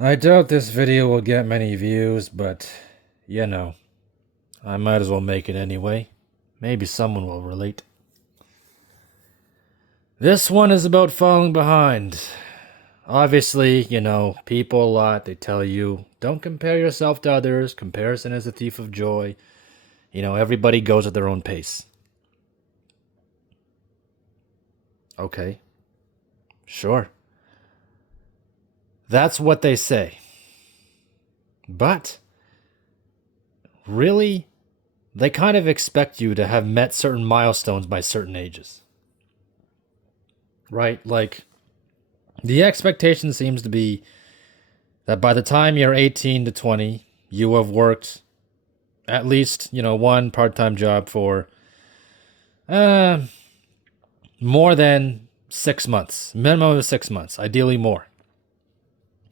I doubt this video will get many views, but you know, I might as well make it anyway. Maybe someone will relate. This one is about falling behind. Obviously, people a lot, they tell you, don't compare yourself to others. Comparison is a thief of joy. Everybody goes at their own pace. Okay, sure. That's what they say. But, really, they kind of expect you to have met certain milestones by certain ages. Right? Like, the expectation seems to be that by the time you're 18 to 20, you have worked at least, one part time job for uh, more than 6 months, minimum of 6 months, ideally more.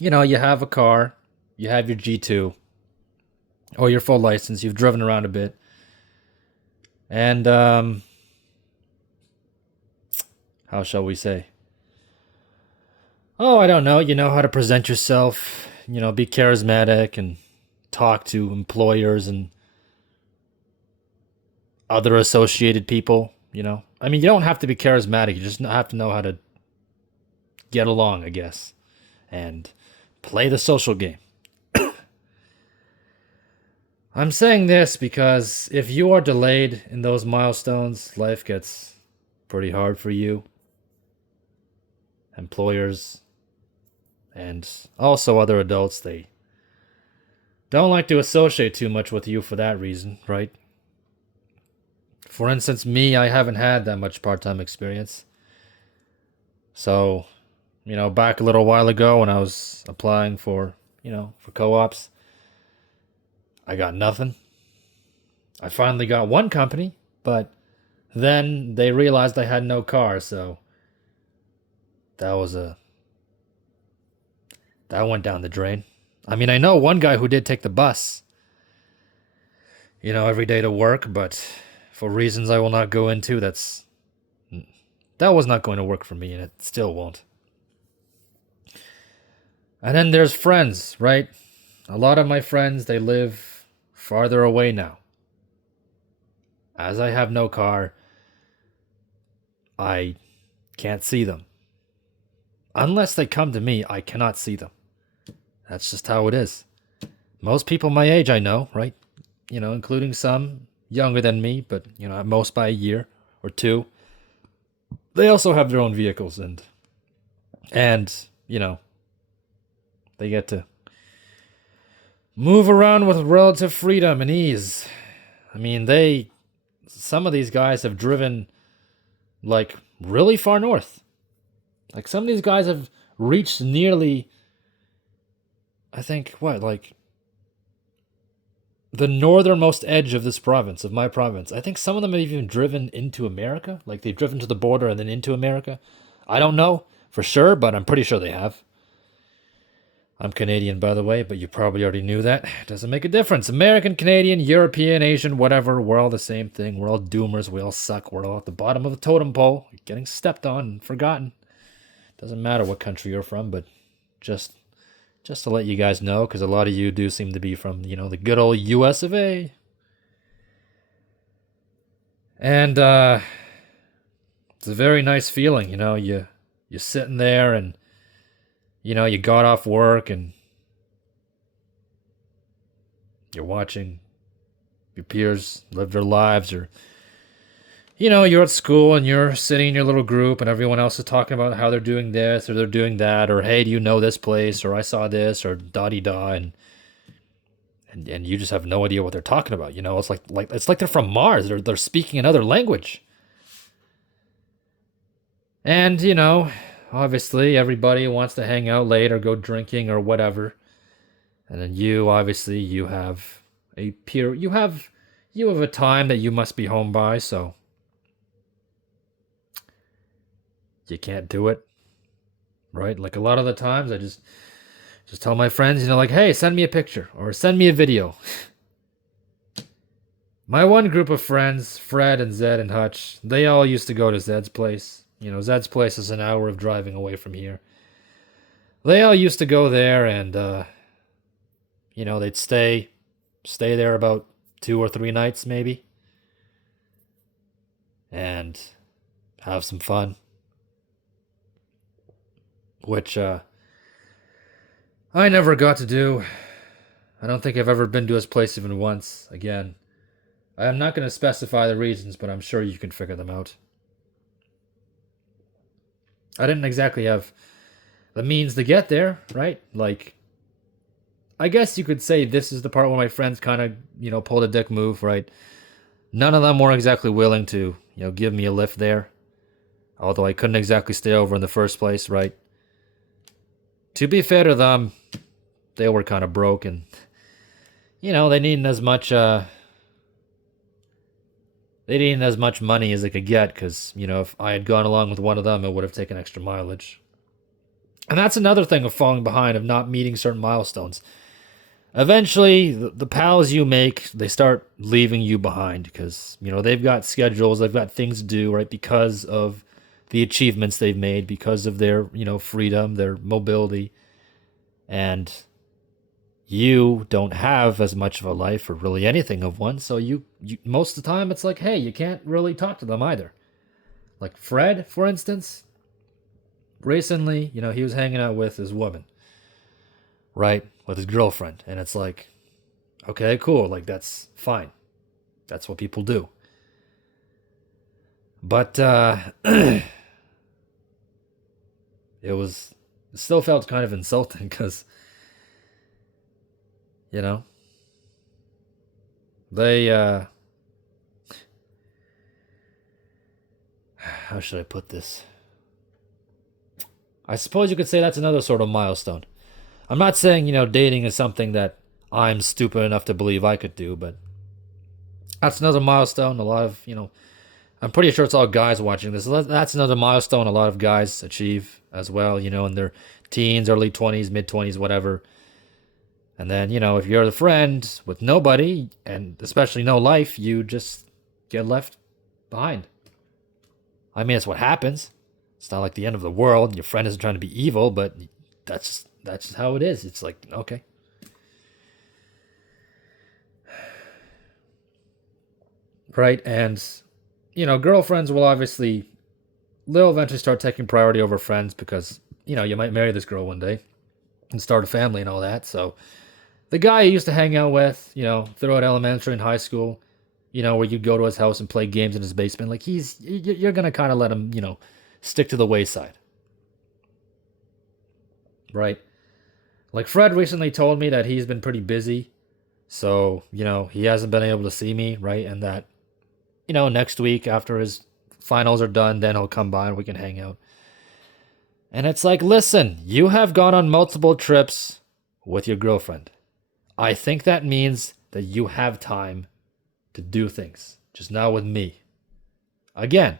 You have a car, you have your G2 or your full license, you've driven around a bit, and how shall we say? Oh, I don't know. You know how to present yourself, be charismatic and talk to employers and other associated people. I mean, you don't have to be charismatic. You just have to know how to get along, I guess, and play the social game. I'm saying this because if you are delayed in those milestones, life gets pretty hard for you, employers, and also other adults. They don't like to associate too much with you for that reason, right? For instance, me, I haven't had that much part time experience. So, back a little while ago when I was applying for co ops, I got nothing. I finally got one company, but then they realized I had no car, so that was a that went down the drain. I mean, I know one guy who did take the bus, every day to work, but for reasons I will not go into, that was not going to work for me, and it still won't. And then there's friends, right? A lot of my friends, they live farther away now. As I have no car, I can't see them. Unless they come to me, I cannot see them. That's just how it is. Most people my age I know, right? Including some younger than me, but, at most by a year or two. They also have their own vehicles and they get to move around with relative freedom and ease. I mean, some of these guys have driven like really far north. Like some of these guys have reached nearly, I think, like the northernmost edge of this province, of my province. I think some of them have even driven into America. Like they've driven to the border and then into America. I don't know for sure, but I'm pretty sure they have. I'm Canadian, by the way, but you probably already knew that. It doesn't make a difference. American, Canadian, European, Asian, whatever. We're all the same thing. We're all doomers. We all suck. We're all at the bottom of the totem pole, getting stepped on and forgotten. Doesn't matter what country you're from, but just to let you guys know, because a lot of you do seem to be from, the good old US of A. And it's a very nice feeling, you're sitting there and you got off work and you're watching your peers live their lives, or you're at school and you're sitting in your little group and everyone else is talking about how they're doing this or they're doing that, or hey, do you know this place, or I saw this, or da di da, and you just have no idea what they're talking about. It's like they're from Mars. They're speaking another language. And obviously everybody wants to hang out late or go drinking or whatever. And then obviously you have a time that you must be home by, so you can't do it. Right? Like a lot of the times I just tell my friends, like, hey, send me a picture or send me a video. My one group of friends, Fred and Zed and Hutch, they all used to go to Zed's place. Zed's place is an hour of driving away from here. They all used to go there and, they'd stay there about 2 or 3 nights maybe and have some fun, which I never got to do. I don't think I've ever been to his place even once. Again, I'm not going to specify the reasons, but I'm sure you can figure them out. I didn't exactly have the means to get there, right? Like, I guess you could say this is the part where my friends kind of, pulled a dick move, right? None of them were exactly willing to, give me a lift there. Although I couldn't exactly stay over in the first place, right? To be fair to them, they were kind of broke and, they needed as much, money as they could get because, if I had gone along with one of them, it would have taken extra mileage. And that's another thing of falling behind, of not meeting certain milestones. Eventually, the pals you make, they start leaving you behind because, they've got schedules, they've got things to do, right? Because of the achievements they've made, because of their, freedom, their mobility. And you don't have as much of a life or really anything of one. So you most of the time, it's like, hey, you can't really talk to them either. Like Fred, for instance, recently, he was hanging out with his woman, right? With his girlfriend. And it's like, okay, cool. Like, that's fine. That's what people do. But it still felt kind of insulting because, they, how should I put this? I suppose you could say that's another sort of milestone. I'm not saying, dating is something that I'm stupid enough to believe I could do, but that's another milestone. A lot of, I'm pretty sure it's all guys watching this. That's another milestone a lot of guys achieve as well, in their teens, early 20s, mid 20s, whatever. And then, if you're the friend with nobody, and especially no life, you just get left behind. I mean, it's what happens. It's not like the end of the world. Your friend isn't trying to be evil, but that's just how it is. It's like, okay. Right? And, girlfriends will obviously, they'll eventually start taking priority over friends because, you might marry this girl one day and start a family and all that. So the guy I used to hang out with, throughout elementary and high school, where you'd go to his house and play games in his basement, like you're going to kind of let him, stick to the wayside. Right? Like Fred recently told me that he's been pretty busy. So, he hasn't been able to see me, right? And that, next week after his finals are done, then he'll come by and we can hang out. And it's like, listen, you have gone on multiple trips with your girlfriend. I think that means that you have time to do things. Just not with me. Again,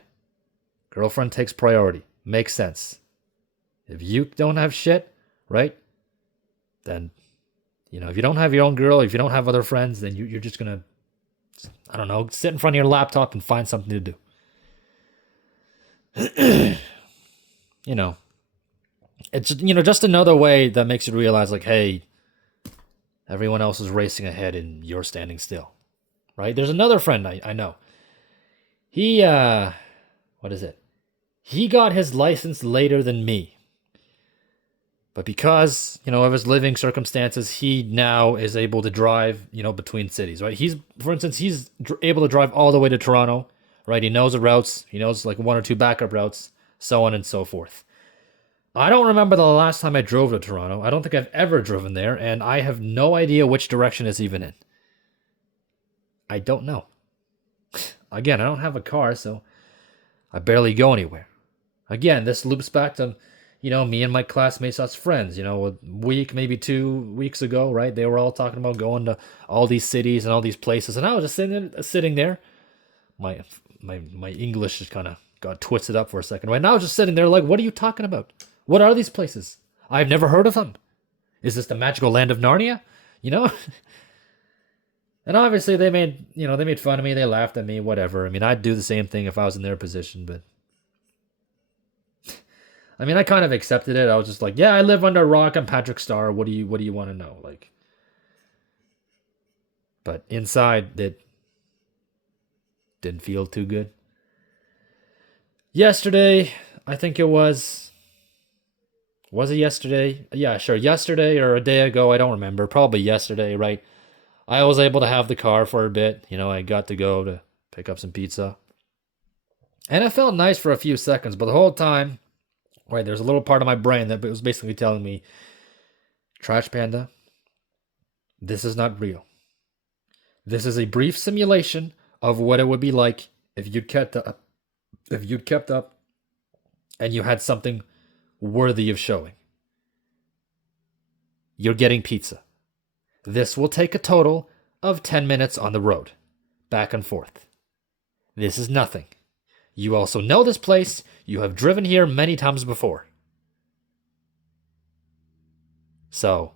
girlfriend takes priority. Makes sense. If you don't have shit, right? Then, if you don't have your own girl, if you don't have other friends, then you're just going to, I don't know, sit in front of your laptop and find something to do. It's, just another way that makes you realize, like, hey, everyone else is racing ahead and you're standing still, right? There's another friend I know. He, what is it? He got his license later than me. But because, of his living circumstances, he now is able to drive, between cities, right? For instance, he's able to drive all the way to Toronto, right? He knows the routes. He knows like 1 or 2 backup routes, so on and so forth. I don't remember the last time I drove to Toronto. I don't think I've ever driven there, and I have no idea which direction it's even in. I don't know. Again, I don't have a car, so I barely go anywhere. Again, this loops back to, me and my classmates, us friends, a week, maybe 2 weeks ago, right? They were all talking about going to all these cities and all these places, and I was just sitting there. My English just kind of got twisted up for a second, right? And I was just sitting there like, what are you talking about? What are these places? I've never heard of them. Is this the magical land of Narnia? And obviously they made fun of me. They laughed at me, whatever. I mean, I'd do the same thing if I was in their position, but I mean, I kind of accepted it. I was just like, yeah, I live under a rock. I'm Patrick Star. What do you want to know? Like, but inside, it didn't feel too good. Yesterday, I think it was. Was it yesterday? Yeah, sure. Yesterday or a day ago, I don't remember. Probably yesterday, right? I was able to have the car for a bit. I got to go to pick up some pizza. And it felt nice for a few seconds, but the whole time, right, there's a little part of my brain that was basically telling me, Trash Panda, this is not real. This is a brief simulation of what it would be like if you'd kept up, and you had something worthy of showing. You're getting pizza. This will take a total of 10 minutes on the road, back and forth. This is nothing. You also know this place. You have driven here many times before. So,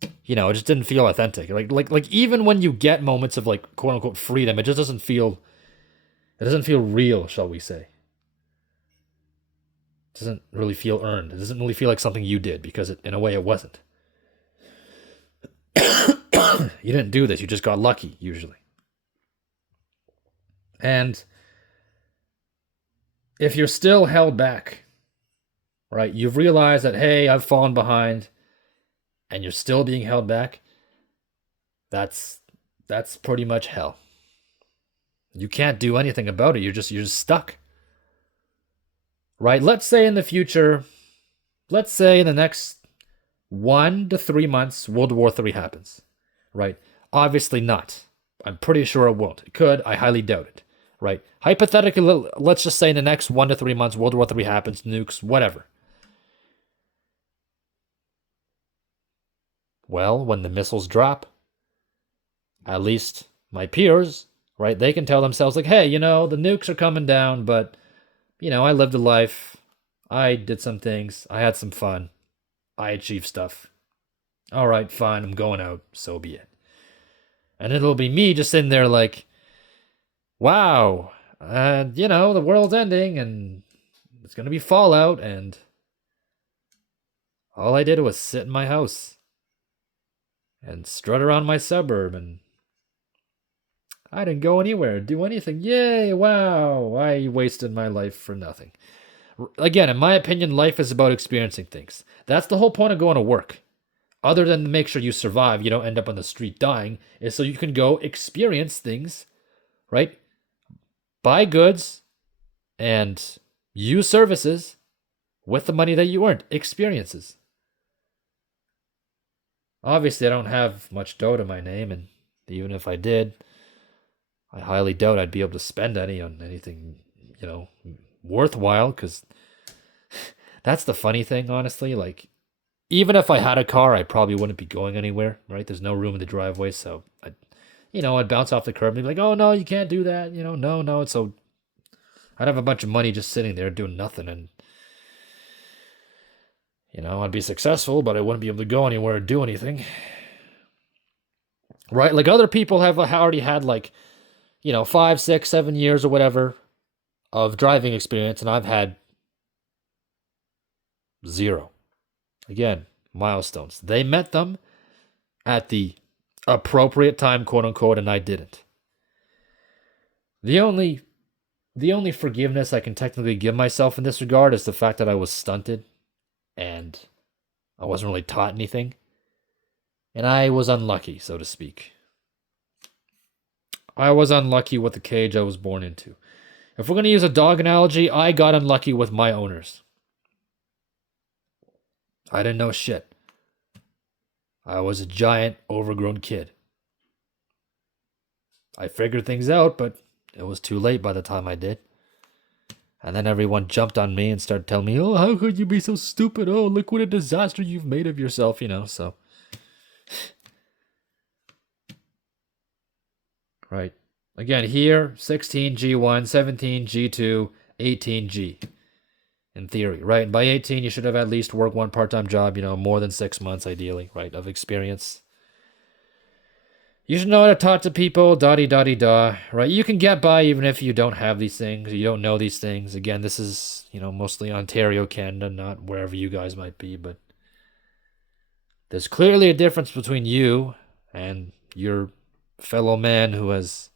it just didn't feel authentic. Like even when you get moments of like quote unquote freedom, it just doesn't feel real, shall we say. It doesn't really feel earned. It doesn't really feel like something you did because in a way it wasn't. You didn't do this, you just got lucky usually. And if you're still held back, right? You've realized that, hey, I've fallen behind and you're still being held back. That's pretty much hell. You can't do anything about it. You're just stuck. Right? Let's say in the future, let's say in the next 1 to 3 months, World War III happens. Right? Obviously not. I'm pretty sure it won't. It could. I highly doubt it. Right? Hypothetically, let's just say in the next 1 to 3 months, World War III happens, nukes, whatever. Well, when the missiles drop, at least my peers, right, they can tell themselves, like, hey, the nukes are coming down, but, I lived a life. I did some things. I had some fun. I achieved stuff. All right, fine, I'm going out. So be it. And it'll be me just sitting there like, wow, the world's ending and it's going to be fallout, and all I did was sit in my house and strut around my suburb, and I didn't go anywhere, do anything. Yay, wow, I wasted my life for nothing. Again, in my opinion, life is about experiencing things. That's the whole point of going to work. Other than to make sure you survive, you don't end up on the street dying, is so you can go experience things, right? Buy goods and use services with the money that you earned. Experiences. Obviously, I don't have much dough to my name, and even if I did, I highly doubt I'd be able to spend any on anything, worthwhile, because that's the funny thing, honestly. Like, even if I had a car, I probably wouldn't be going anywhere, right? There's no room in the driveway, so I'd bounce off the curb and be like, oh, no, you can't do that. No. It's so I'd have a bunch of money just sitting there doing nothing, and I'd be successful, but I wouldn't be able to go anywhere or do anything. Right? Like other people have already had 5, 6, 7 years or whatever of driving experience, and I've had 0. Again, milestones. They met them at the appropriate time, quote unquote, and I didn't. The only forgiveness I can technically give myself in this regard is the fact that I was stunted and I wasn't really taught anything. And I was unlucky, so to speak. I was unlucky with the cage I was born into. If we're going to use a dog analogy, I got unlucky with my owners. I didn't know shit. I was a giant, overgrown kid. I figured things out, but it was too late by the time I did. And then everyone jumped on me and started telling me, oh, how could you be so stupid? Oh, look what a disaster you've made of yourself, so. Right. Again, here, 16G1, 17G2, 18G. In theory, right? And by 18, you should have at least worked one part-time job, more than 6 months, ideally, right, of experience. You should know how to talk to people, da da da, right? You can get by even if you don't have these things, you don't know these things. Again, this is, mostly Ontario, Canada, not wherever you guys might be, but there's clearly a difference between you and your fellow man who has,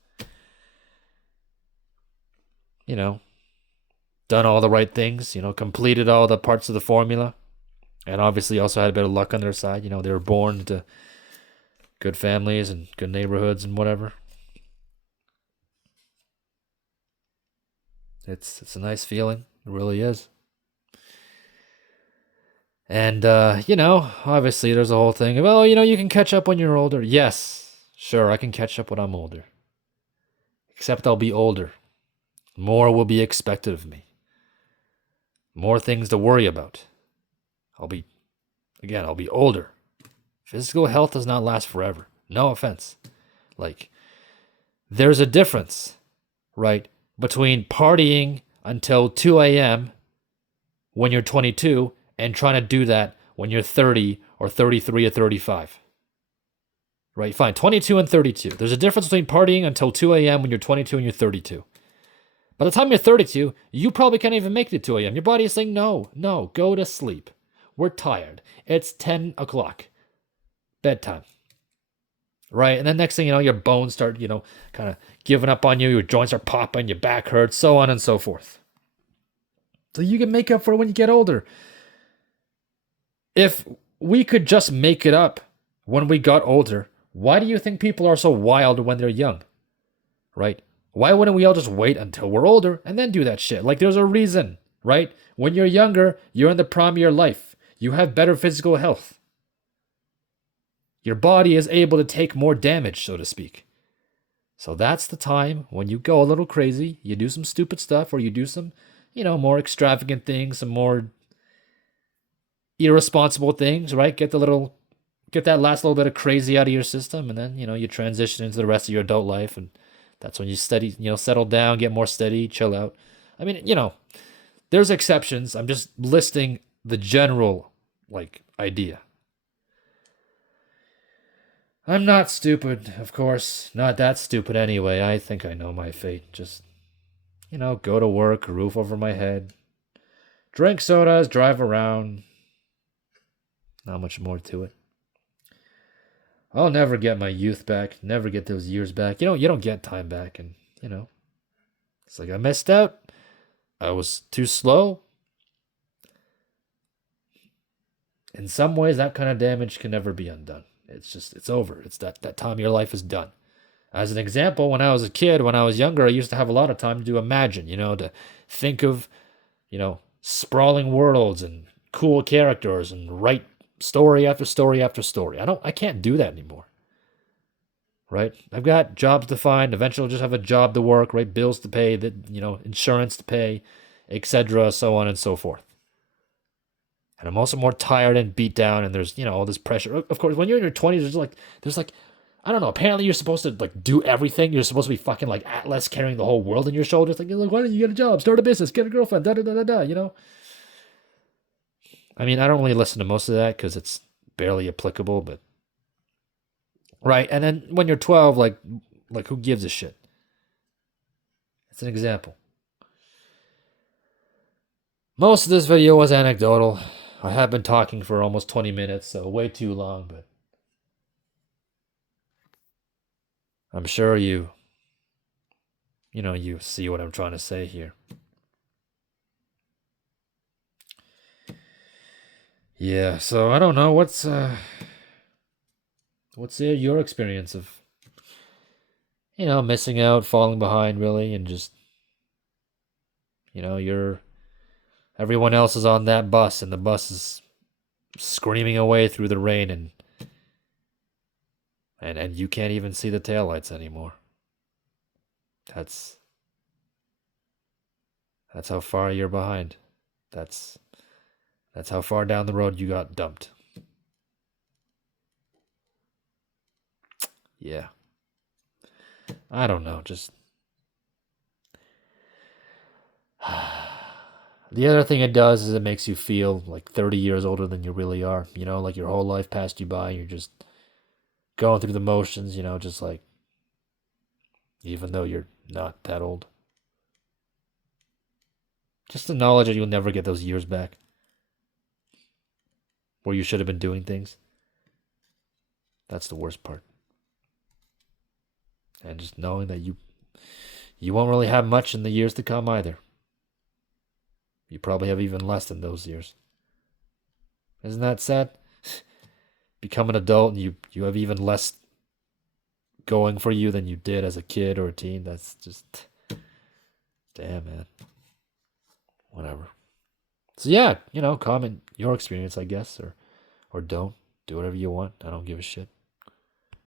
you know, done all the right things, completed all the parts of the formula, and obviously also had a bit of luck on their side. They were born into good families and good neighborhoods and whatever. It's a nice feeling. It really is. And obviously there's a whole thing of, oh, you can catch up when you're older. Yes, sure, I can catch up when I'm older. Except I'll be older. More will be expected of me. More things to worry about. I'll be older. Physical health does not last forever. No offense. Like, there's a difference, right, between partying until 2 a.m. when you're 22 and trying to do that when you're 30 or 33 or 35. Right, fine, 22 and 32. There's a difference between partying until 2 a.m. when you're 22 and you're 32. By the time you're 32, you probably can't even make it to 2 a.m. Your body is saying, no, go to sleep. We're tired. It's 10 o'clock. Bedtime. Right? And then next thing you know, your bones start, kind of giving up on you. Your joints are popping. Your back hurts, so on and so forth. So you can make up for it when you get older. If we could just make it up when we got older, why do you think people are so wild when they're young? Right? Why wouldn't we all just wait until we're older and then do that shit? Like, there's a reason, right? When you're younger, you're in the prime of your life. You have better physical health. Your body is able to take more damage, so to speak. So that's the time when you go a little crazy, you do some stupid stuff, or you do some, more extravagant things, some more irresponsible things, right? Get that last little bit of crazy out of your system, and then, you transition into the rest of your adult life, and that's when you settle down, get more steady, chill out. I mean, there's exceptions. I'm just listing the general, idea. I'm not stupid, of course. Not that stupid anyway. I think I know my fate. Just, go to work, roof over my head, drink sodas, drive around. Not much more to it. I'll never get my youth back, never get those years back. You don't get time back, and, it's like I missed out. I was too slow. In some ways, that kind of damage can never be undone. It's over. It's that time your life is done. As an example, when I was a kid, when I was younger, I used to have a lot of time to imagine, to think of, sprawling worlds and cool characters and write story after story after story. I can't do that anymore. Right? I've got jobs to find. Eventually I'll just have a job to work, right? Bills to pay, insurance to pay, etc., so on and so forth. And I'm also more tired and beat down, and there's, all this pressure. Of course, when you're in your 20s, there's I don't know, apparently you're supposed to do everything. You're supposed to be fucking Atlas carrying the whole world on your shoulders. Why don't you get a job, start a business, get a girlfriend, da da da da da, I mean, I don't really listen to most of that because it's barely applicable, but right. And then when you're 12, who gives a shit? It's an example. Most of this video was anecdotal. I have been talking for almost 20 minutes, so way too long, but I'm sure you see what I'm trying to say here. Yeah, so I don't know, what's your experience of, missing out, falling behind, really, and just, everyone else is on that bus, and the bus is screaming away through the rain, and you can't even see the taillights anymore. That's how far you're behind. That's how far down the road you got dumped. Yeah. I don't know, just the other thing it does is it makes you feel like 30 years older than you really are. Your whole life passed you by, and you're just going through the motions, just like, even though you're not that old. Just the knowledge that you'll never get those years back where you should have been doing things. That's the worst part. And just knowing that you won't really have much in the years to come either. You probably have even less in those years. Isn't that sad? Become an adult and you have even less going for you than you did as a kid or a teen. That's just, damn, man. Whatever. So yeah, comment your experience, I guess, or don't. Do whatever you want. I don't give a shit.